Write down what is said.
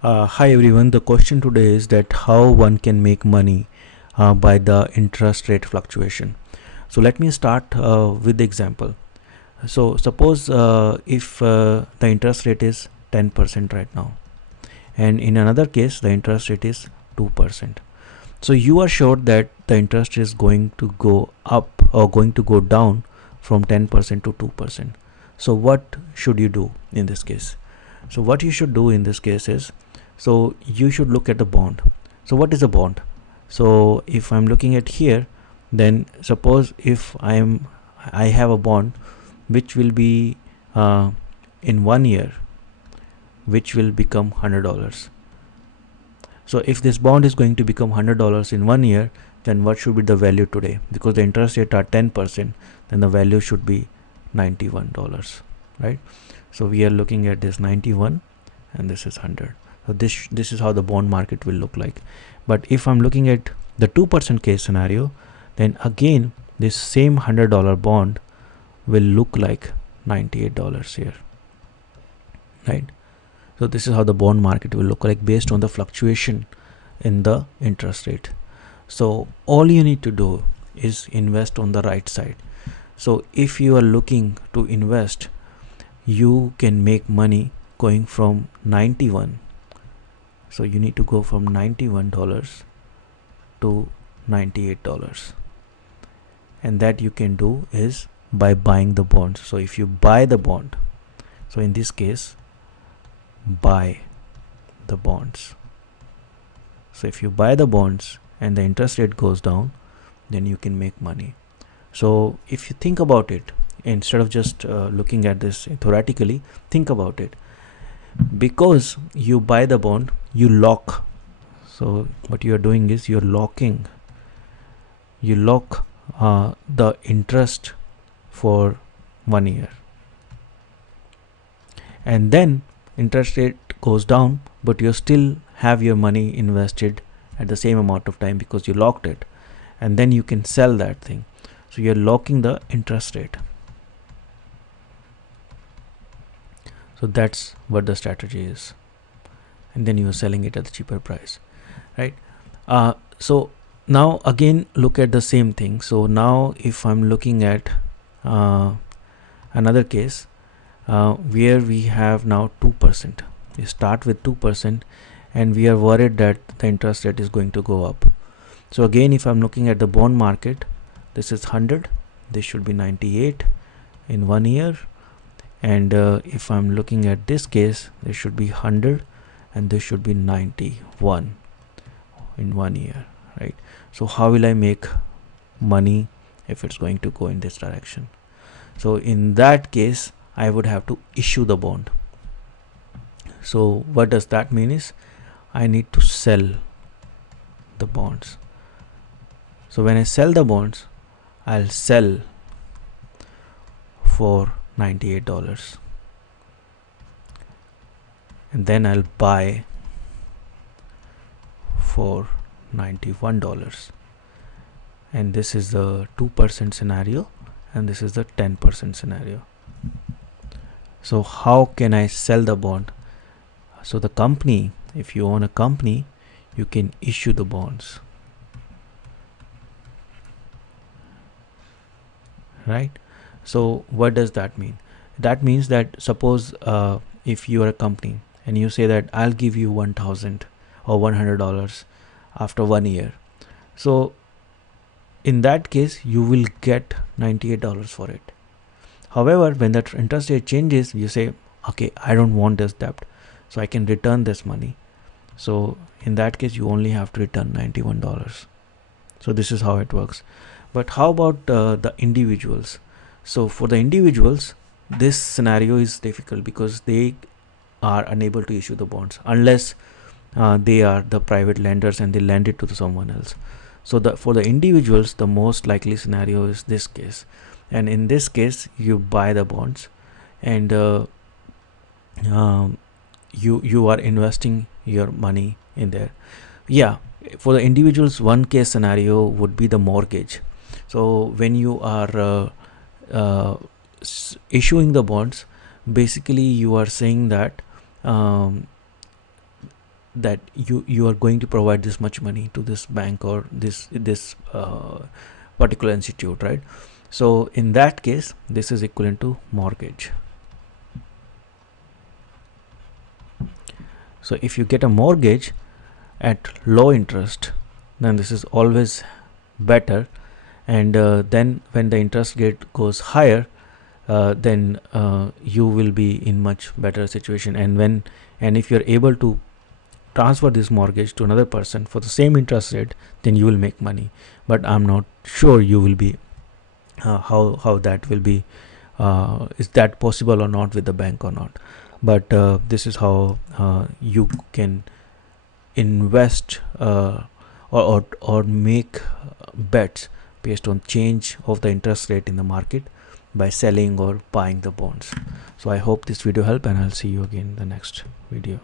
Hi everyone, the question today is that how one can make money by the interest rate fluctuation. So let me start with the example. So suppose if the interest rate is 10% right now, and in another case the interest rate is 2%. So you are sure that the interest is going to go up or going to go down from 10% to 2%. So what should you do in this case? So what you should do in this case is, so you should look at the bond. So what is a bond? So if I'm looking at here, then suppose if I have a bond which will be in 1 year, which will become $100. So if this bond is going to become $100 in 1 year, then what should be the value today? Because the interest rate are 10%, then the value should be $91, right? So we are looking at this 91 and this is 100. So this is how the bond market will look like. But if I'm looking at the 2% case scenario, then again this same $100 bond will look like $98 here, right? So this is how the bond market will look like based on the fluctuation in the interest rate. So all you need to do is invest on the right side. So if you are looking to invest, you can make money going from 91. So you need to go from $91 to $98. And that you can do is by buying the bonds. So if you buy the bond, so in this case, buy the bonds. So if you buy the bonds and the interest rate goes down, then you can make money. So if you think about it, instead of just looking at this theoretically, think about it. Because you buy the bond, you lock. So what you are doing is you lock the interest for 1 year, and then interest rate goes down, but you still have your money invested at the same amount of time because you locked it, and then you can sell that thing. So you're locking the interest rate. So that's what the strategy is, and then you're selling it at the cheaper price, right? So now again look at the same thing. So now if I'm looking at another case where we have now 2%, we start with 2% and we are worried that the interest rate is going to go up. So again, if I'm looking at the bond market, this is 100, this should be 98 in 1 year, and if I'm looking at this case, this should be 100 and this should be 91 in 1 year, right? So how will I make money if it's going to go in this direction? So in that case, I would have to issue the bond. So what does that mean is I need to sell the bonds. So when I sell the bonds, I'll sell for $98 and then I'll buy for $91, and this is the 2% scenario and this is the 10% scenario. So how can I sell the bond? So the company, if you own a company, you can issue the bonds, right? So what does that mean? That means that suppose if you are a company and you say that I'll give you 1,000 or $100 after 1 year, so in that case you will get $98 for it. However, when that interest rate changes, you say, okay, I don't want this debt, so I can return this money. So in that case, you only have to return $91. So this is how it works. But how about the individuals? So for the individuals, this scenario is difficult because they are unable to issue the bonds unless they are the private lenders and they lend it to someone else. So for the individuals, the most likely scenario is this case. And in this case, you buy the bonds and you are investing your money in there. Yeah, for the individuals, one case scenario would be the mortgage. So when you are issuing the bonds, basically you are saying that that you are going to provide this much money to this bank or this particular institute, right? So in that case, this is equivalent to mortgage. So if you get a mortgage at low interest, then this is always better. And then when the interest rate goes higher, then you will be in much better situation. And if you're able to transfer this mortgage to another person for the same interest rate, then you will make money. But I'm not sure you will be how that will be, is that possible or not with the bank or not. But this is how you can invest or make bets based on change of the interest rate in the market by selling or buying the bonds. So I hope this video helped, and I'll see you again in the next video.